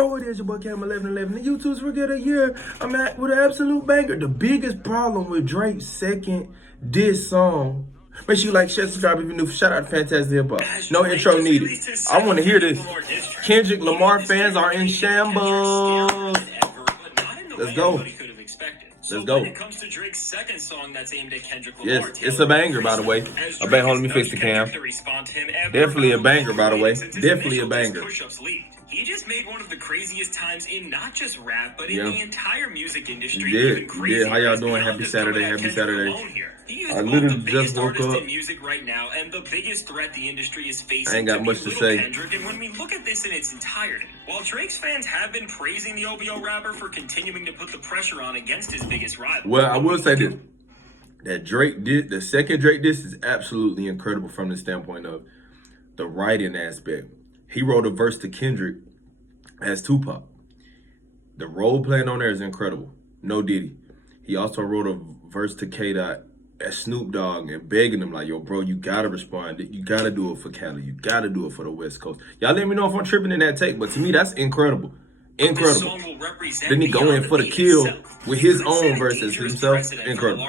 know who it is, your boy Cam 1111. The YouTube's Forget a Year. I'm at with an absolute banger. The biggest problem with Drake's second diss song. Make sure you like, share, subscribe if you're new. Shout out to Fantastic Hip Hop. No intro needed. I want to hear this. Kendrick Lamar fans are in shambles. Let's go. Let's go. When it comes to Drake's second song that's aimed at Kendrick Lamar, yes, it's a banger, by the way. I bet, hold on, let me fix the cam. Definitely a banger, by the way. Definitely a banger. He just made one of the craziest times in not just rap, but in the entire music industry. Yeah. How y'all doing? Happy Saturday. Happy Saturday. I literally just woke up. In music right now, and the biggest threat the industry is facing. I ain't got much to say. Kendrick, and when we look at this in its entirety, while Drake's fans have been praising the OVO rapper for continuing to put the pressure on against his biggest rival. Well, I will say this. That Drake did, the second Drake diss is absolutely incredible from the standpoint of the writing aspect. He wrote a verse to Kendrick as Tupac. The role playing on there is incredible. No Diddy. He also wrote a verse to K-Dot as Snoop Dogg and begging him like, yo, bro, you gotta respond. You gotta do it for Cali. You gotta do it for the West Coast. Y'all let me know if I'm tripping in that take, but to me, that's incredible. Incredible. Then he go in for the kill with his own verses himself. Incredible.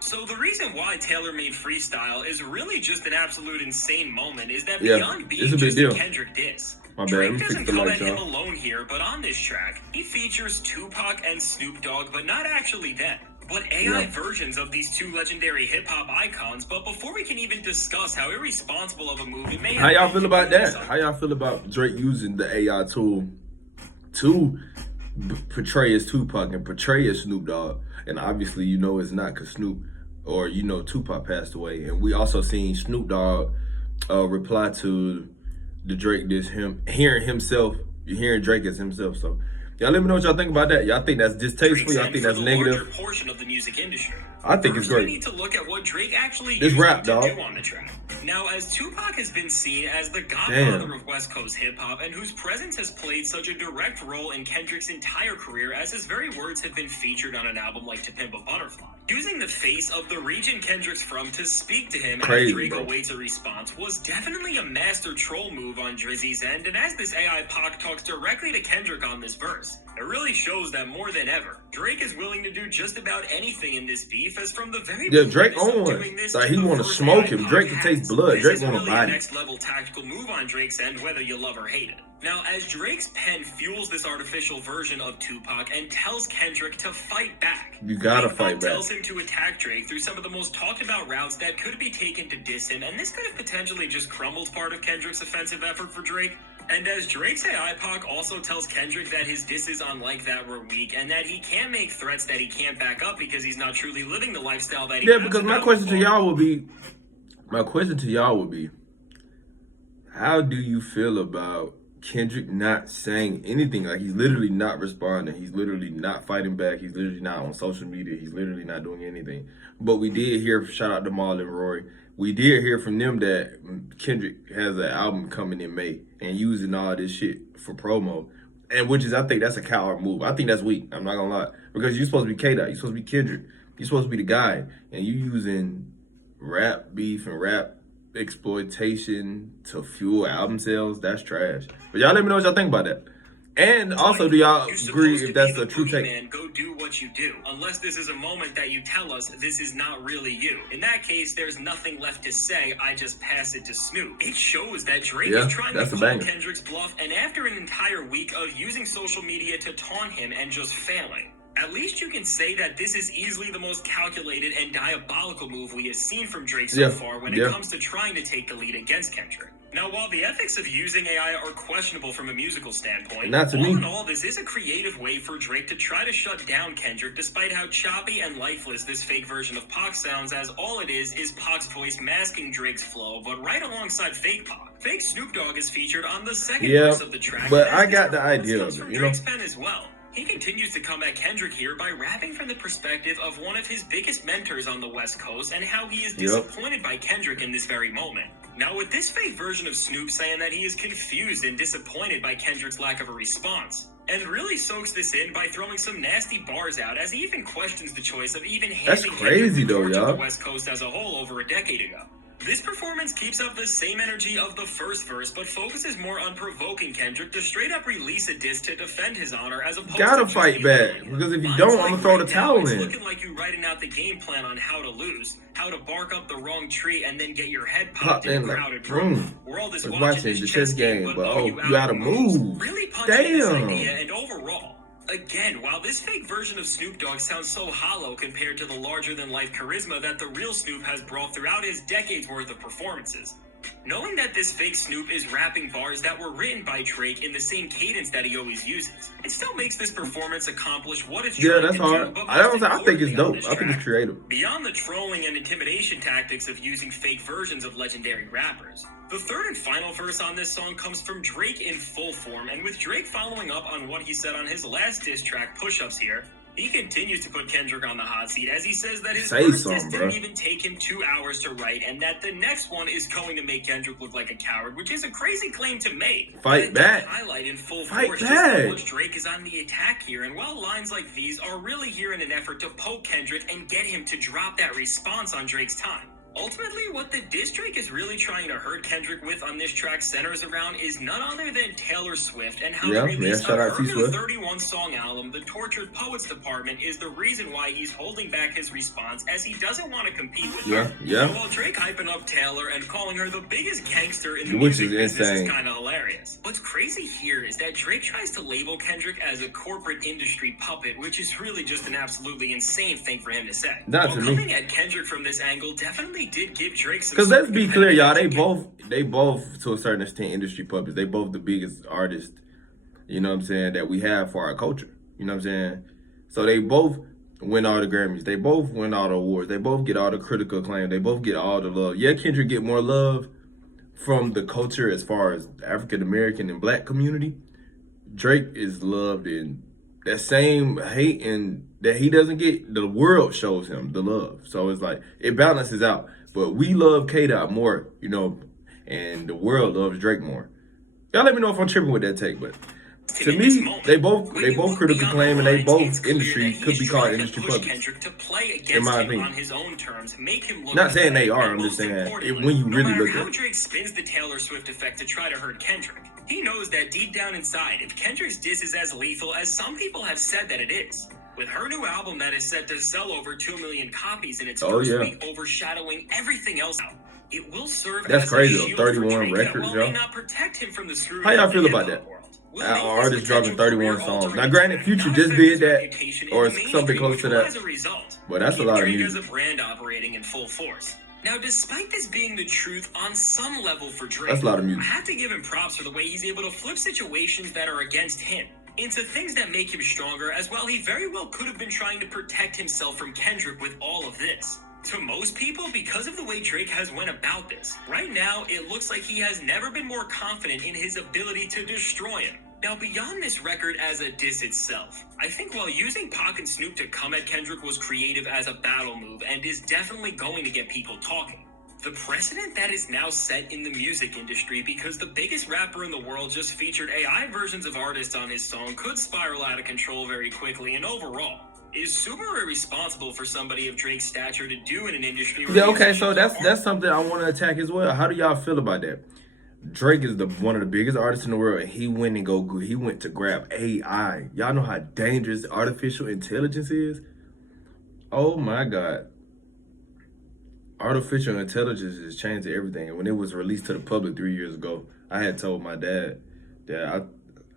So the reason why tailor-made freestyle is really just an absolute insane moment is that beyond being just a Kendrick diss, Drake doesn't come at him alone here, but on this track, he features Tupac and Snoop Dogg, but not actually them, but AI versions of these two legendary hip-hop icons. But before we can even discuss how irresponsible of a move it may have been, how y'all feel about that? How y'all feel about Drake using the AI tool to portray as Tupac and portray as Snoop Dogg? And obviously, you know it's not, because Snoop, or you know, Tupac passed away. And we also seen Snoop Dogg reply to the Drake diss, him hearing himself, you're hearing Drake as himself. So y'all let me know what y'all think about that. Y'all think that's distasteful? Y'all think that's negative? Portion of the music industry. I think it's great. We need to look at what Drake actually this rap, do dog. On the track. Now, as Tupac has been seen as the godfather of West Coast hip-hop and whose presence has played such a direct role in Kendrick's entire career, as his very words have been featured on an album like To Pimp a Butterfly. Using the face of the region Kendrick's from to speak to him as Drake awaits a response was definitely a master troll move on Drizzy's end, and as this AI Pac talks directly to Kendrick on this verse, it really shows that more than ever, Drake is willing to do just about anything in this beef, as from the very Drake on one. Like, he want to smoke him. Drake can taste blood. Drake want to body. Next level tactical move on Drake's end, whether you love or hate it. Now, as Drake's pen fuels this artificial version of Tupac and tells Kendrick to fight back, you gotta fight back. Tells him to attack Drake through some of the most talked about routes that could be taken to diss him, and this could have potentially just crumbled part of Kendrick's offensive effort for Drake. And as Drake's AI Pac also tells Kendrick that his disses on Like That were weak, and that he can't make threats that he can't back up because he's not truly living the lifestyle that he because my question to y'all would be, how do you feel about Kendrick not saying anything? Like, he's literally not responding. He's literally not fighting back. He's literally not on social media. He's literally not doing anything. But we did hear, shout out to Maul and Rory, we did hear from them that Kendrick has an album coming in May and using all this shit for promo. And which is, I think that's a coward move. I think that's weak. I'm not gonna lie. Because you're supposed to be K-Dot. You're supposed to be Kendrick. You're supposed to be the guy. And you using rap beef and rap exploitation to fuel album sales, that's trash. But y'all let me know what y'all think about that. And also, do y'all agree if that's a true take? Man, go do what you do. Unless this is a moment that you tell us this is not really you. In that case, there's nothing left to say. I just pass it to Snoop. It shows that Drake is trying to call Kendrick's bluff, and after an entire week of using social media to taunt him and just failing, at least you can say that this is easily the most calculated and diabolical move we have seen from Drake so far when it comes to trying to take the lead against Kendrick. Now, while the ethics of using AI are questionable from a musical standpoint, all in all, this is a creative way for Drake to try to shut down Kendrick, despite how choppy and lifeless this fake version of Pac sounds, as all it is Pac's voice masking Drake's flow, but right alongside fake Pac. Fake Snoop Dogg is featured on the second verse of the track. But I got the idea of it, you know? Drake's pen as well. He continues to come at Kendrick here by rapping from the perspective of one of his biggest mentors on the West Coast and how he is disappointed by Kendrick in this very moment. Now, with this fake version of Snoop saying that he is confused and disappointed by Kendrick's lack of a response, and really soaks this in by throwing some nasty bars out, as he even questions the choice of even handing Kendrick the West Coast as a whole over a decade ago. This performance keeps up the same energy of the first verse, but focuses more on provoking Kendrick to straight up release a diss to defend his honor as opposed gotta to fight back, because if you don't, I'm gonna throw the towel in. It's looking like you writing out the game plan on how to lose, how to bark up the wrong tree, and then get your head popped in a crowded room. We're all just watching the chess game, but oh, you gotta move. Really punching this idea, and overall, again, while this fake version of Snoop Dogg sounds so hollow compared to the larger-than-life charisma that the real Snoop has brought throughout his decades worth of performances, knowing that this fake Snoop is rapping bars that were written by Drake in the same cadence that he always uses, it still makes this performance accomplish what it's trying to hard. do. I think it's dope. I think it's creative. Beyond the trolling and intimidation tactics of using fake versions of legendary rappers, the third and final verse on this song comes from Drake in full form, and with Drake following up on what he said on his last diss track, Push-Ups Here, he continues to put Kendrick on the hot seat as he says that his first diss didn't even take him 2 hours to write, and that the next one is going to make Kendrick look like a coward, which is a crazy claim to make. Fight back. Highlight in full force just how much Drake is on the attack here, and while lines like these are really here in an effort to poke Kendrick and get him to drop that response on Drake's time, ultimately, what the diss Drake is really trying to hurt Kendrick with on this track centers around is none other than Taylor Swift and how the release of her new 31-song album, The Tortured Poets Department, is the reason why he's holding back his response, as he doesn't want to compete with her. So while Drake hyping up Taylor and calling her the biggest gangster in the music business is kind of hilarious. What's crazy here is that Drake tries to label Kendrick as a corporate industry puppet, which is really just an absolutely insane thing for him to say. Coming at Kendrick from this angle definitely did give Drake some. Because let's be clear, y'all, they both to a certain extent industry puppets. They both the biggest artists, you know what I'm saying, that we have for our culture. You know what I'm saying? So they both win all the Grammys. They both win all the awards. They both get all the critical acclaim. They both get all the love. Yeah, Kendrick get more love from the culture as far as the African American and black community. Drake is loved in that same hate and that he doesn't get, the world shows him the love. So it's like, it balances out. But we love K-Dot more, you know, and the world loves Drake more. Y'all let me know if I'm tripping with that take, but to me, they both critical acclaim and they both industry could be called industry puppets. In my opinion. On his own terms, make him look not saying they are, I'm just saying when you really look at it. How Drake spins the Taylor Swift effect to try to hurt Kendrick, he knows that deep down inside, if Kendrick's diss is as lethal as some people have said that it is, with her new album that is set to sell over 2 million copies in its first week, overshadowing everything else out, it will serve as crazy, a shield 31 records, yo. Not protect him from the how y'all feel about that? Artists dropping 31 songs. Now, granted, Future just did that, or something close to that, but that's a lot of music. As a brand operating in full force. Now, despite this being the truth on some level for Drake, that's a lot of music. I have to give him props for the way he's able to flip situations that are against him into things that make him stronger, as well he very well could have been trying to protect himself from Kendrick with all of this. To most people, because of the way Drake has went about this, right now it looks like he has never been more confident in his ability to destroy him. Now, beyond this record as a diss itself, I think while using Pac and Snoop to come at Kendrick was creative as a battle move and is definitely going to get people talking, the precedent that is now set in the music industry because the biggest rapper in the world just featured AI versions of artists on his song could spiral out of control very quickly, and overall is super irresponsible for somebody of Drake's stature to do in an industry. Yeah, okay, so that's something I want to attack as well. How do y'all feel about that? Drake is one of the biggest artists in the world, and he went to grab AI. Y'all know how dangerous artificial intelligence is? Oh my God. Artificial intelligence is changing everything. And when it was released to the public 3 years ago, I had told my dad that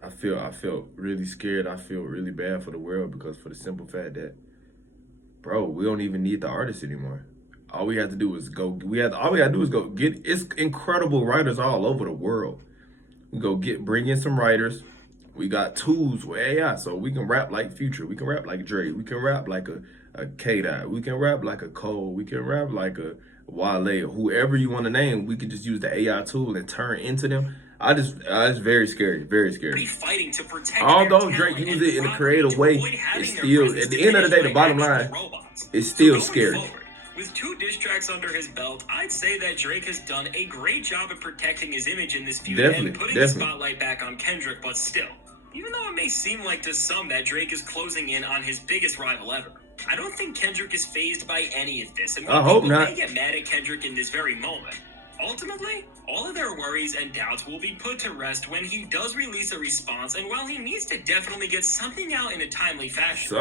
I felt really scared. I feel really bad for the world because for the simple fact that, bro, we don't even need the artists anymore. All we have to do is go get, it's incredible writers all over the world. We bring in some writers. We got tools with AI, so we can rap like Future. We can rap like Drake. We can rap like a K-Dot. We can rap like a Cole. We can rap like a Wale, or whoever you want to name. We can just use the AI tool and turn into them. It's very scary, very scary. Although Drake used it in a creative way, it's still, at the end of the day, the bottom line, it's still scary. With 2 diss tracks under his belt, I'd say that Drake has done a great job of protecting his image in this feud and putting the spotlight back on Kendrick, but still, even though it may seem like to some that Drake is closing in on his biggest rival ever, I don't think Kendrick is fazed by any of this. I hope not. They get mad at Kendrick in this very moment. Ultimately, all of their worries and doubts will be put to rest when he does release a response, and while he needs to definitely get something out in a timely fashion.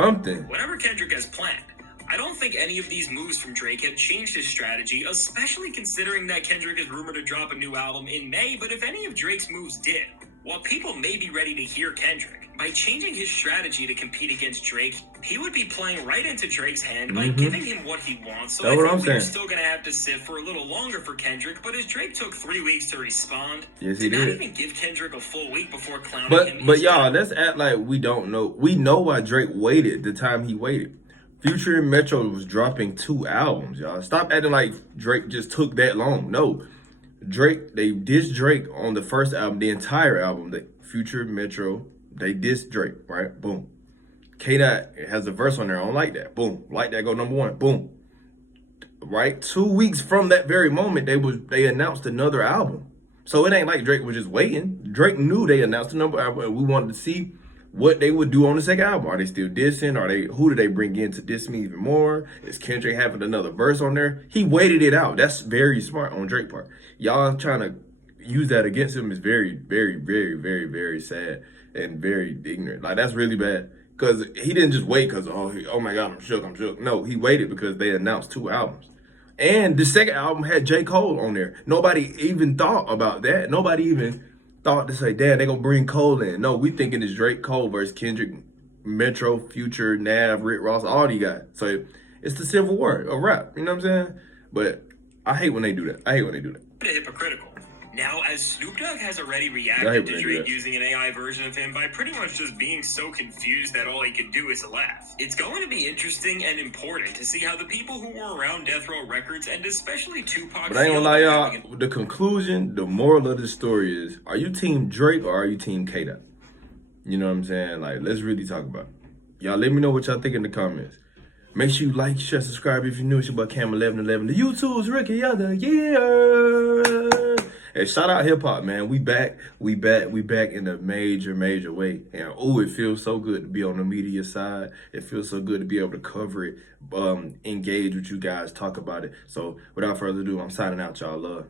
Whatever Kendrick has planned. I don't think any of these moves from Drake have changed his strategy, especially considering that Kendrick is rumored to drop a new album in May, but if any of Drake's moves did, while people may be ready to hear Kendrick, by changing his strategy to compete against Drake, he would be playing right into Drake's hand by giving him what he wants. So I think we're still going to have to sit for a little longer for Kendrick, but as Drake took 3 weeks to respond, yes, he did. Not even give Kendrick a full week before clowning him. But y'all, let's act like we don't know. We know why Drake waited the time he waited. Future and Metro was dropping 2 albums, y'all. Stop acting like Drake just took that long. No. They dissed Drake on the first album, the entire album. The Future, Metro, they dissed Drake, right? Boom. K-Dot has a verse on there. I don't like that. Boom. Like that, go number 1. Boom. Right? 2 weeks from that very moment, they announced another album. So it ain't like Drake was just waiting. Drake knew they announced another album, and we wanted to see what they would do on the second album. Are they still dissing? Who do they bring in to diss me even more? Is Kendrick having another verse on there? He waited it out. That's very smart on Drake's part. Y'all trying to use that against him is very, very, very, very, very sad and very ignorant. Like, that's really bad. Because he didn't just wait because, oh my God, I'm shook. No, he waited because they announced 2 albums. And the second album had J. Cole on there. Nobody even thought about that. Nobody even thought to say, damn, they gonna bring Cole in. No, we thinking it's Drake, Cole versus Kendrick, Metro, Future, Nav, Rick Ross, all these guys. So it's the Civil War, a rap, you know what I'm saying? But I hate when they do that. Hypocritical. Now, as Snoop Dogg has already reacted to Drake using an AI version of him by pretty much just being so confused that all he could do is laugh. It's going to be interesting and important to see how the people who were around Death Row Records, and especially Tupac... But I ain't gonna lie, y'all, the conclusion, the moral of the story is, are you team Drake or are you team K-Dot? You know what I'm saying? Like, let's really talk about it. Y'all let me know what y'all think in the comments. Make sure you like, share, subscribe if you're new. It's your boy Cam1111. The YouTube's Rookie of the Year. Hey, shout out hip hop, man. We back in a major, major way. And it feels so good to be on the media side. It feels so good to be able to cover it, engage with you guys, talk about it. So without further ado, I'm signing out, y'all. Love.